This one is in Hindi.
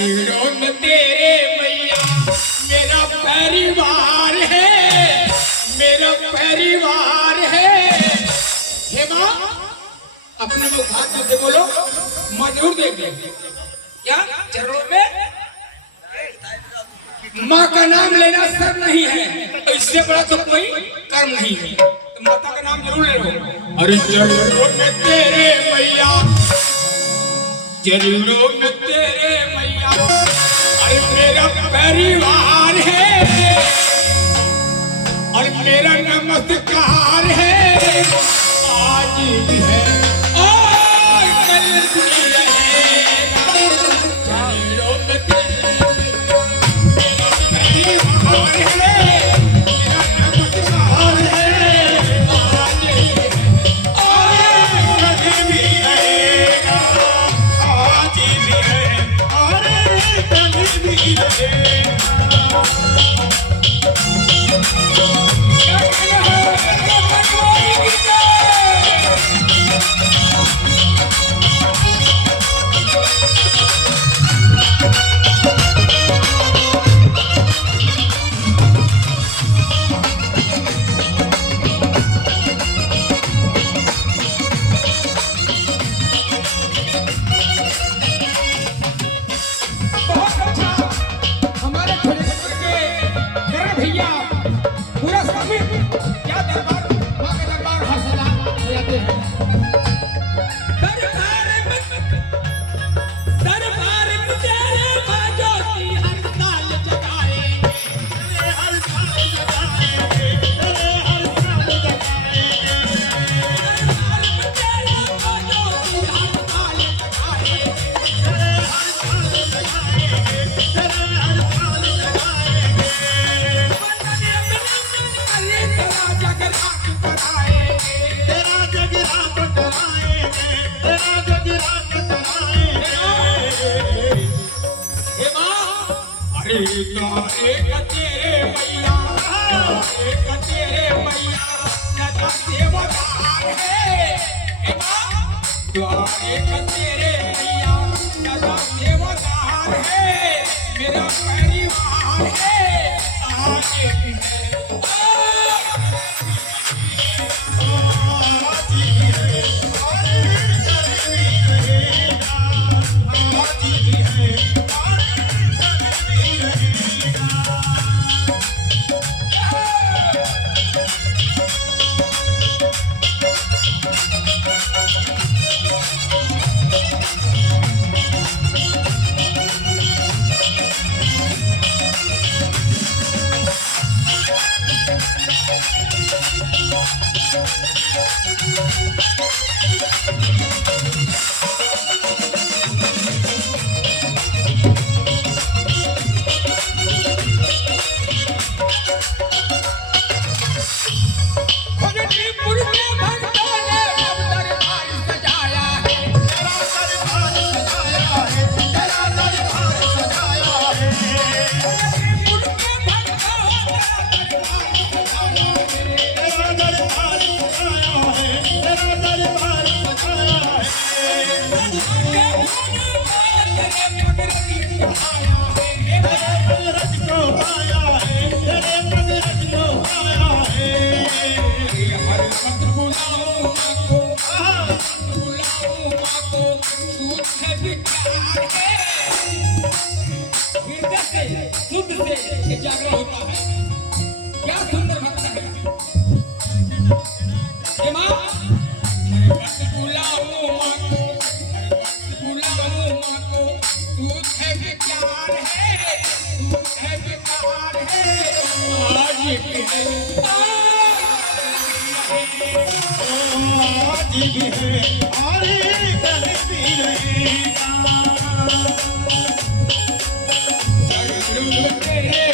चरणों में तेरे मैया मेरा परिवार है, मेरा परिवार है। हे माँ, अपने मुख हाथ से बोलो, माँ जरूर देख लेंगे। क्या चरणों में माँ का नाम लेना सब नहीं है, इससे बड़ा तो कोई कर्म नहीं है, तो माता का नाम जरूर ले लो। अरे चरणों में तेरे मैया, चरणों में तेरे मैया, अरे मेरा परिवार है और मेरा नमस्कार है। आज भी है और कल भी रहेगा। चरणों में तेरे मेरा परिवार है, मेरा नमस्कार है। आज भी है और कल भी रहेगा। आज भी है और कल भी रहेगा। एक तेरे मैया, एक तेरे मैया, सदा सेवादार है। एक तेरे मैया, सदा सेवादार है। मेरा परिवार है, आगे भी है आज भी है और कल भी रहेगा। आज भी है और कल भी रहेगा। जागरण होता है। क्या सुंदर भक्त है हे माँ, बुलाओ माँ को, बुलाओ माँ को, दूध है विकार है, दूध है विकार है। आज भी है आज भी है और कल भी रहेगा। चरणों में तेरे